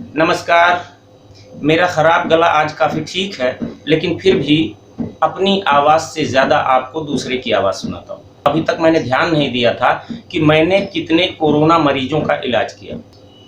नमस्कार। मेरा खराब गला आज काफ़ी ठीक है, लेकिन फिर भी अपनी आवाज़ से ज़्यादा आपको दूसरे की आवाज़ सुनाता हूँ। अभी तक मैंने ध्यान नहीं दिया था कि मैंने कितने कोरोना मरीजों का इलाज किया।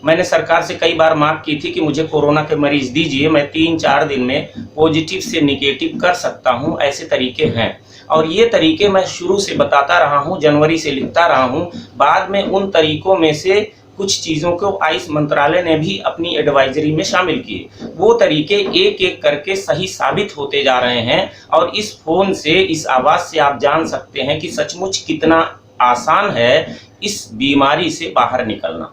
मैंने सरकार से कई बार माँग की थी कि मुझे कोरोना के मरीज दीजिए, मैं 3-4 दिन में पॉजिटिव से नेगेटिव कर सकता हूँ, ऐसे तरीके हैं। और ये तरीके मैं शुरू से बताता रहा हूँ, जनवरी से लिखता रहा हूँ। बाद में उन तरीकों में से कुछ चीज़ों को आयुष मंत्रालय ने भी अपनी एडवाइजरी में शामिल किए। वो तरीके एक-एक करके सही साबित होते जा रहे हैं और इस फ़ोन से, इस आवाज़ से आप जान सकते हैं कि सचमुच कितना आसान है इस बीमारी से बाहर निकलना।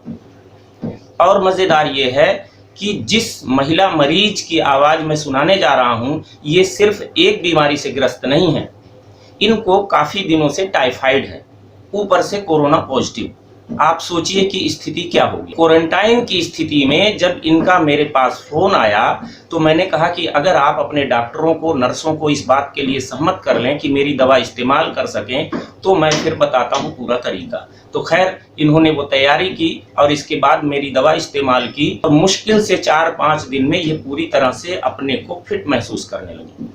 और मज़ेदार ये है कि जिस महिला मरीज की आवाज़ मैं सुनाने जा रहा हूँ, ये सिर्फ़ एक बीमारी से ग्रस्त नहीं है। इनको काफ़ी दिनों से टाइफाइड है, ऊपर से कोरोना पॉजिटिव। आप सोचिए कि स्थिति क्या होगी। क्वारंटाइन की स्थिति में जब इनका मेरे पास फ़ोन आया, तो मैंने कहा कि अगर आप अपने डॉक्टरों को, नर्सों को इस बात के लिए सहमत कर लें कि मेरी दवा इस्तेमाल कर सकें, तो मैं फिर बताता हूँ पूरा तरीका। तो खैर, इन्होंने वो तैयारी की और इसके बाद मेरी दवा इस्तेमाल की और मुश्किल से 4-5 दिन में ये पूरी तरह से अपने को फिट महसूस करने लगी।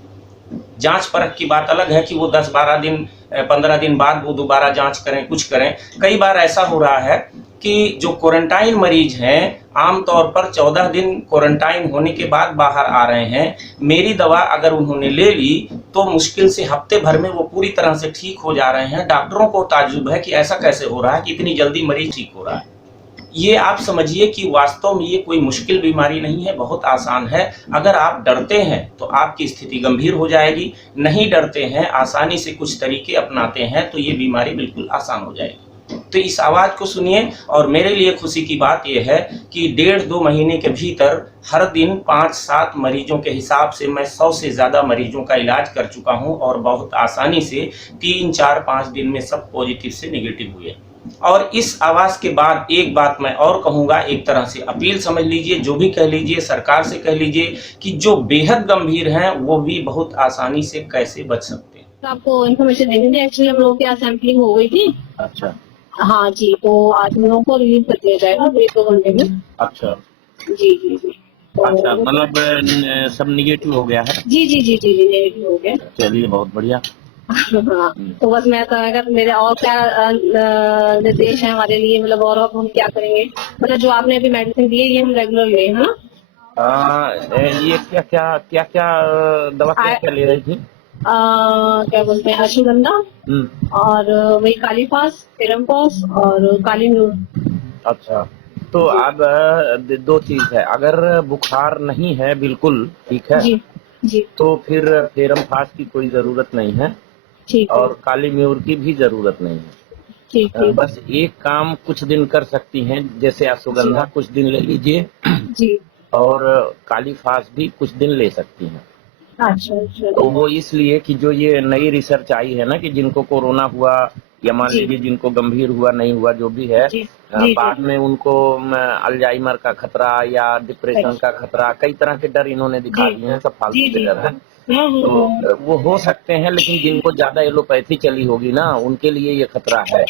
जांच परख की बात अलग है कि वो 10-12 दिन 15 दिन बाद वो दोबारा जांच करें, कुछ करें। कई बार ऐसा हो रहा है कि जो क्वारंटाइन मरीज हैं, आमतौर पर 14 दिन क्वारंटाइन होने के बाद बाहर आ रहे हैं। मेरी दवा अगर उन्होंने ले ली, तो मुश्किल से हफ्ते भर में वो पूरी तरह से ठीक हो जा रहे हैं। डॉक्टरों को ताज्जुब है कि ऐसा कैसे हो रहा है कि इतनी जल्दी मरीज ठीक हो रहा है। ये आप समझिए कि वास्तव में ये कोई मुश्किल बीमारी नहीं है, बहुत आसान है। अगर आप डरते हैं तो आपकी स्थिति गंभीर हो जाएगी, नहीं डरते हैं, आसानी से कुछ तरीके अपनाते हैं तो ये बीमारी बिल्कुल आसान हो जाएगी। तो इस आवाज़ को सुनिए और मेरे लिए खुशी की बात ये है कि 1.5-2 महीने के भीतर हर दिन 5-7 मरीजों के हिसाब से मैं 100 से ज़्यादा मरीजों का इलाज कर चुका हूँ और बहुत आसानी से 3-4-5 दिन में सब पॉजिटिव से नेगेटिव हुए। और इस आवाज़ के बाद एक बात मैं और कहूँगा, एक तरह से अपील समझ लीजिए, जो भी कह लीजिए, सरकार से कह लीजिए कि जो बेहद गंभीर हैं, वो भी बहुत आसानी से कैसे बच सकते हैं। तो आपको इन्फॉर्मेशन दे देंगे। एक्चुअली हम लोगों के यहाँ सैंपलिंग हो गई थी। अच्छा। हाँ जी, तो आज हम लोगों को रिलीव कर दिया जाएगा 1-2 घंटे में। अच्छा। जी जी जी। अच्छा, तो मतलब सब निगेटिव हो गया है? जी जी जी जी जी नेगेटिव हो गया। चलिए, बहुत बढ़िया। हाँ, तो बस मैं कहेगा मेरे और क्या निर्देश है हमारे लिए, मतलब और अब हम क्या करेंगे, मतलब जो आपने अभी मेडिसिन दी है ये हम रेगुलर ले, है ना? ये क्या क्या दवा क्या क्या ले रही थी? क्या बोलते हैं, अश्वगंधा और वही काली फास, पेरमपॉस और काली नूर। अच्छा, तो जी अब दो चीज है, अगर बुखार नहीं है बिल्कुल ठीक है, जी जी। तो फिर फेरम फास की कोई जरूरत नहीं है ठीक है। और काली म्यूर की भी जरूरत नहीं है। ठीक ठीक। बस एक काम कुछ दिन कर सकती हैं, जैसे जी अश्वगंधा कुछ दिन ले लीजिए जी। और काली फास भी कुछ दिन ले सकती हैं। अच्छा अच्छा। तो वो इसलिए कि जो ये नई रिसर्च आई है ना कि जिनको कोरोना हुआ या मान जी लीजिए जिनको गंभीर हुआ नहीं हुआ जो भी है, जी जी जी। बाद में उनको अल्जाइमर का खतरा या डिप्रेशन का खतरा, कई तरह के डर इन्होंने दिखा जी दिए हैं, सब जी फालतू के जी। डर हैं। तो वो हो सकते हैं, लेकिन जिनको ज्यादा एलोपैथी चली होगी ना उनके लिए ये खतरा है,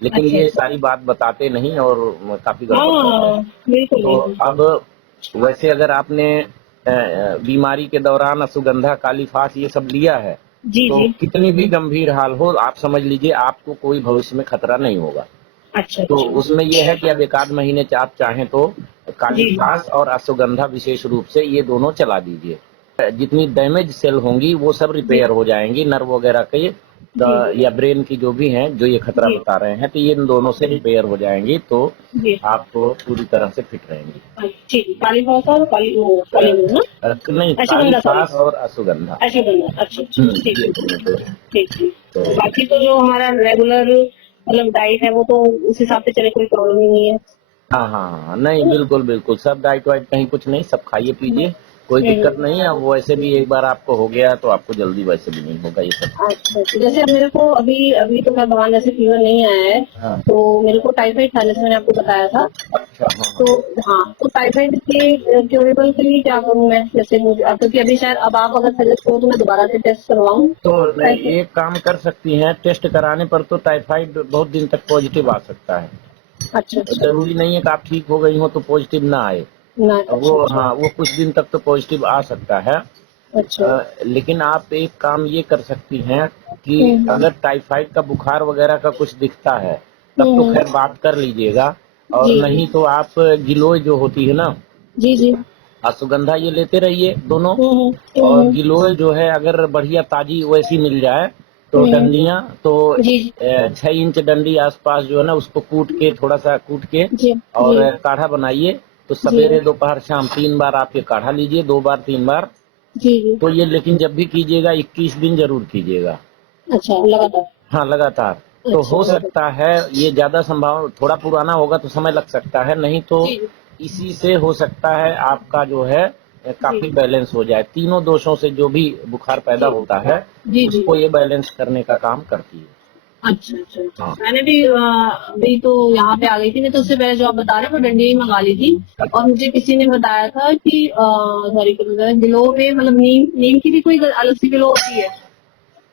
लेकिन अच्छा ये अच्छा। सारी बात बताते नहीं और काफी गड़बड़ करते हैं। हाँ बिल्कुल तो बिल्कुल। अब वैसे अगर आपने बीमारी के दौरान अश्वगंधा, काली फास ये सब लिया है, जी तो जी। कितनी भी गंभीर हाल हो आप समझ लीजिए आपको कोई भविष्य में खतरा नहीं होगा। अच्छा तो अच्छा। उसमें यह है कि अब 1-8 महीने आप चाहें तो काली जी फास और अश्वगंधा विशेष रूप से ये दोनों चला दीजिए। जितनी डैमेज सेल होंगी वो सब जी रिपेयर हो जाएंगी, नर्व वगैरह के जी जी या ब्रेन की जो भी हैं जो ये खतरा जी बता रहे हैं, तो ये इन दोनों से रिपेयर हो जाएंगी, तो जी। आप पूरी तरह से फिट रहेंगी। ठीक, काली फास और काली वो काली नूर ना? नहीं, काली अश्वगंधा सॉरी। फास और अश्वगंधा। अश्वगंधा, अच्छा अच्छा ठीक ये है। दोनों तो ठीक ठीक। तो तो बाकी तो जो हमारा रेगुलर मतलब डाइट है वो तो उस हिसाब से चले, कोई प्रॉब्लम ही नहीं है। हाँ हाँ हाँ, नहीं बिल्कुल बिल्कुल, सब डाइट वाइट कहीं कुछ नहीं, सब खाइए पीजिए, कोई दिक्कत नहीं है। अब वैसे भी एक बार आपको हो गया तो आपको जल्दी वैसे भी नहीं होगा ये सब। अच्छा अच्छा। जैसे अब मेरे को अभी अभी तो मैं भगवान जैसे फीवर नहीं आया है, हाँ। तो मेरे को टाइफाइड था जैसे मैंने आपको बताया था। अच्छा, हाँ तो हाँ। हाँ, तो टाइफाइड के क्योरेबल के लिए क्या करूँ मैं, जैसे मुझे क्योंकि अभी शायद अब आप अगर सजेस्ट करो तो मैं दोबारा से टेस्ट करवाऊँ तो टाइफाइड। एक काम कर सकती हैं, टेस्ट कराने पर तो टाइफाइड बहुत दिन तक पॉजिटिव आ सकता है। अच्छा अच्छा। जरूरी नहीं है कि आप ठीक हो गई हो तो पॉजिटिव ना आए। ना, वो अच्छा अच्छा हाँ, वो कुछ दिन तक तो पॉजिटिव आ सकता है। अच्छा। लेकिन आप एक काम ये कर सकती हैं कि हम्म अगर टाइफाइड का बुखार वगैरह का कुछ दिखता है तब तो हम्म, खैर बात कर लीजिएगा, और जी नहीं तो आप गिलोय जो होती है ना, जी जी। अश्वगंधा ये लेते रहिए दोनों। और हम्म, गिलोय जो है अगर बढ़िया ताजी वैसी मिल जाए तो हम्म, डंडियां तो जी जी 6 इंच डंडी आसपास जो है ना उसको कूट के, थोड़ा सा कूट के जी जी और काढ़ा बनाइए। तो जी सवेरे दोपहर शाम 3 बार आप ये काढ़ा लीजिए, 2 बार 3 बार। जी जी। तो ये लेकिन जब भी कीजिएगा 21 दिन जरूर कीजिएगा। अच्छा लगातार। हाँ, लगातार। तो अच्छा हो अच्छा। सकता है ये ज्यादा संभाव, थोड़ा पुराना होगा तो समय लग सकता है, नहीं तो जी इसी से हो सकता है आपका जो है जी काफी बैलेंस हो जाए। तीनों दोषों से जो भी बुखार पैदा जी होता है जी जी। उसको ये बैलेंस करने का काम करती है। अच्छा अच्छा अच्छा। हाँ। मैंने भी अभी तो यहाँ पे आ गई थी, नहीं तो उससे पहले जो आप बता रहे हैं वो डंडी ही मंगा ली थी। और मुझे किसी ने बताया था कि सॉरी गिलोय में मतलब नीम नीम की भी कोई अलग सी गिलोय होती है।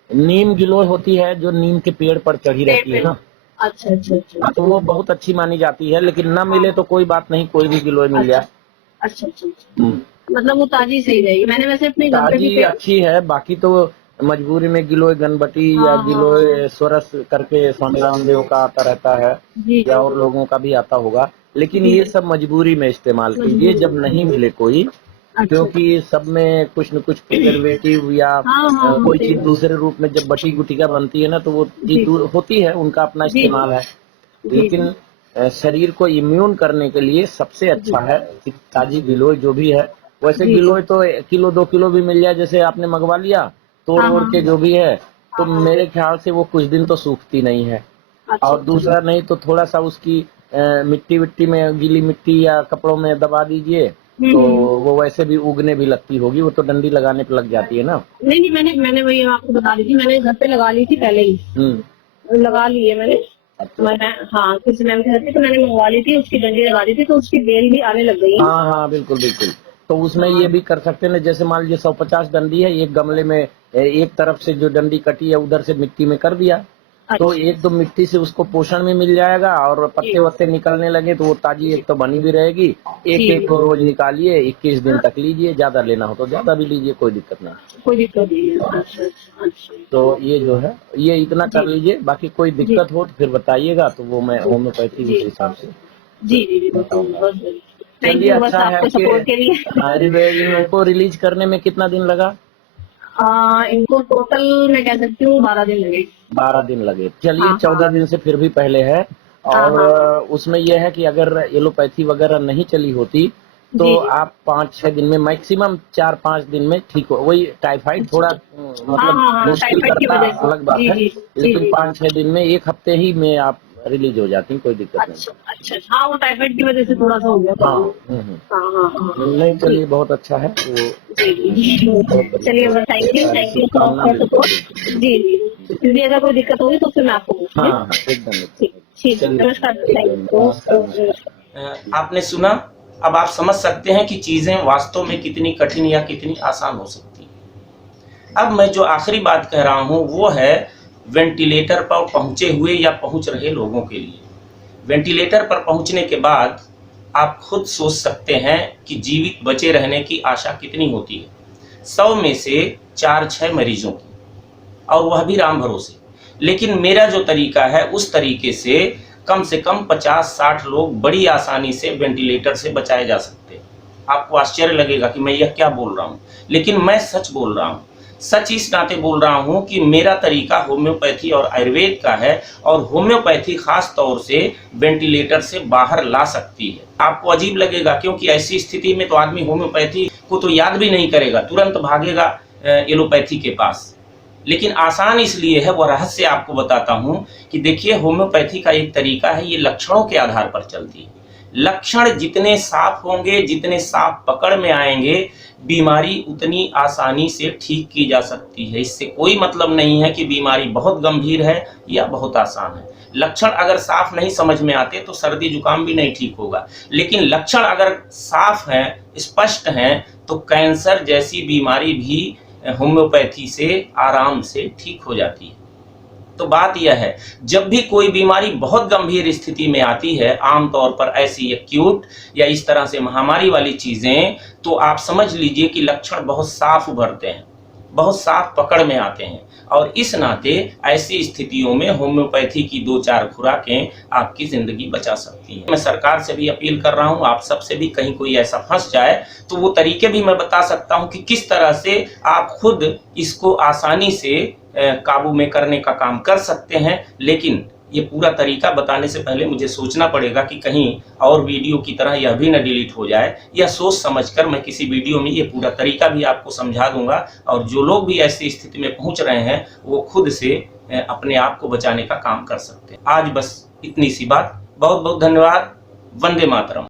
नीम गिलोय होती है जो नीम के पेड़ पर चढ़ी पेड़ रहती पे। है ना। अच्छा अच्छा अच्छा हाँ, तो वो बहुत अच्छी मानी जाती है, लेकिन ना हाँ। मिले तो कोई बात नहीं, कोई भी गिलोय मिल अच्छा जाए। अच्छा अच्छा अच्छा। मतलब वो ताजी सही रहेगी। मैंने वैसे अपने घर पे भी ताजी अच्छी है, बाकी तो मजबूरी में गिलोय गणपति या हाँ हाँ हाँ। गिलोय सोरस करके स्वामी रामदेव का आता रहता है, जी या जी और लोगों का भी आता होगा। लेकिन जी ये जी। सब मजबूरी में इस्तेमाल कीजिए मजबूरी जब नहीं मिले कोई, अच्छा अच्छा। क्योंकि सब में कुछ न कुछ प्रिजर्वेटिव या हाँ हाँ हाँ कोई सही चीज बात। दूसरे रूप में जब बटी गुटिका बनती है ना तो वो चीज जी होती है, उनका अपना जी इस्तेमाल है। जी लेकिन जी शरीर को इम्यून करने के लिए सबसे जी अच्छा है कि ताजी गिलोय जो भी है। वैसे जी जी। गिलोय तो 1 किलो 2 किलो भी मिल जाए, जैसे आपने मंगवा लिया तोड़ हाँ ओड़ हाँ के जो भी है, तो हाँ हाँ। मेरे ख्याल से वो कुछ दिन तो सूखती नहीं है। अच्छा और अच्छा। दूसरा नहीं तो थोड़ा सा उसकी मिट्टी विट्टी में, गीली मिट्टी या कपड़ों में दबा दीजिए, तो हम्म। वो वैसे भी उगने भी लगती होगी, वो तो डंडी लगाने पे लग जाती है ना। नहीं नहीं, मैंने मैंने वही आपको बता दी थी, मैंने घर पे लगा ली थी पहले ही। हम्म। लगा ली है मैंने। अच्छा। मैं हाँ किसी मैम के घर पे तो मैंने मंगवा ली थी, उसकी डंडी लगा दी थी तो उसकी बेल भी आने लग गई है। हाँ हाँ, बिल्कुल बिल्कुल। तो उसमें हाँ। ये भी कर सकते हैं ना, जैसे मान लीजिए 150 डंडी है एक गमले में, एक तरफ से जो डंडी कटी है उधर से मिट्टी में कर दिया, तो अच्छा एक तो मिट्टी से उसको पोषण भी मिल जाएगा, और जी पत्ते वत्ते निकलने लगे तो वो ताजी जी एक तो बनी भी रहेगी। एक जी एक को रोज निकालिए, 21 दिन तक लीजिए, ज्यादा लेना हो तो ज्यादा भी लीजिए, कोई दिक्कत नहीं। कोई दिक्कत नहीं है। अच्छा अच्छा अच्छा। तो ये जो है ये इतना जी कर लीजिए, बाकी कोई जी दिक्कत हो तो फिर बताइएगा, तो वो मैं होम्योपैथी जी उस हिसाब से जी जी जी बताऊंगा। बस। थैंक चलिए, यू बस अच्छा है आपके कि सपोर्ट के लिए। इनको रिलीज करने में कितना दिन लगा? इनको टोटल मैं कह सकती हूँ 12 दिन लगे। 12 दिन लगे, चलिए हाँ हाँ 14 दिन से फिर भी पहले है। हाँ और हाँ हाँ। उसमें यह है कि अगर एलोपैथी वगैरह नहीं चली होती तो जी जी। आप 5-6 दिन में, मैक्सिमम 4-5 दिन में ठीक हो। वही टाइफाइड थोड़ा हाँ मतलब हाँ हाँ मुश्किल टाइफाइड की करता, वजह से। अलग बात जी है। जी जी लेकिन जी। 5-6 दिन में, एक हफ्ते ही में आप रिलीज हो जाती, कोई दिक्कत नहीं। अच्छा अच्छा अच्छा। हाँ वो टाइफाइड की वजह से थोड़ा सा हो गया हाँ। प्रॉब्लम। हाँ हाँ हाँ हाँ। नहीं, ठीक। चलिए बहुत अच्छा है वो। जी जी बहुत जी। चलिए बस थैंक यू शुभकामना, फॉर बिल्कुल सपोर्ट। बिल्कुल। जी जी। फिर भी अगर कोई दिक्कत होगी तो फिर मैं आपको पूछूंगी। हाँ हाँ, एकदम ठीक एकदम। ठीक है। चलिए, नमस्कार। Thank you. नमस्कार नमस्कार। आपने सुना। अब आप समझ सकते हैं कि चीजें वास्तव में कितनी कठिन या कितनी आसान हो सकती हैं। अब मैं जो आखिरी बात कह रहा हूं वो है वेंटिलेटर पर पहुंचे हुए या पहुंच रहे लोगों के लिए। वेंटिलेटर पर पहुंचने के बाद आप खुद सोच सकते हैं कि जीवित बचे रहने की आशा कितनी होती है। 100 में से 4-6 मरीजों की, और वह भी राम भरोसे। लेकिन मेरा जो तरीका है उस तरीके से कम 50-60 लोग बड़ी आसानी से वेंटिलेटर से बचाए जा सकते हैं। आपको आश्चर्य लगेगा कि मैं यह क्या बोल रहा हूं, लेकिन मैं सच बोल रहा हूं। सच इस नाते बोल रहा हूं कि मेरा तरीका होम्योपैथी और आयुर्वेद का है, और होम्योपैथी खास तौर से वेंटिलेटर से बाहर ला सकती है। आपको अजीब लगेगा, क्योंकि ऐसी स्थिति में तो आदमी होम्योपैथी को तो याद भी नहीं करेगा, तुरंत भागेगा एलोपैथी के पास। लेकिन आसान इसलिए है, वह रहस्य आपको बताता हूं कि देखिए, होम्योपैथी का एक तरीका है, ये लक्षणों के आधार पर चलती है। लक्षण जितने साफ होंगे, जितने साफ पकड़ में आएंगे, बीमारी उतनी आसानी से ठीक की जा सकती है। इससे कोई मतलब नहीं है कि बीमारी बहुत गंभीर है या बहुत आसान है। लक्षण अगर साफ नहीं समझ में आते तो सर्दी जुकाम भी नहीं ठीक होगा, लेकिन लक्षण अगर साफ हैं, स्पष्ट हैं, तो कैंसर जैसी बीमारी भी होम्योपैथी से आराम से ठीक हो जाती है। तो बात यह है, जब भी कोई बीमारी बहुत गंभीर स्थिति में आती है, आमतौर पर ऐसी एक्यूट या इस तरह से महामारी वाली चीज़ें, तो आप समझ लीजिए कि लक्षण बहुत साफ उभरते हैं, बहुत साफ पकड़ में आते हैं। और इस नाते ऐसी स्थितियों में होम्योपैथी की 2-4 खुराकें आपकी ज़िंदगी बचा सकती हैं। मैं सरकार से भी अपील कर रहा हूँ, आप सबसे भी, कहीं कोई ऐसा फंस जाए तो वो तरीके भी मैं बता सकता हूँ कि किस तरह से आप खुद इसको आसानी से काबू में करने का काम कर सकते हैं। लेकिन ये पूरा तरीका बताने से पहले मुझे सोचना पड़ेगा कि कहीं और वीडियो की तरह यह भी न डिलीट हो जाए। यह सोच समझकर मैं किसी वीडियो में ये पूरा तरीका भी आपको समझा दूंगा, और जो लोग भी ऐसी स्थिति में पहुंच रहे हैं वो खुद से अपने आप को बचाने का काम कर सकते हैं। आज बस इतनी सी बात। बहुत बहुत धन्यवाद। वंदे मातरम।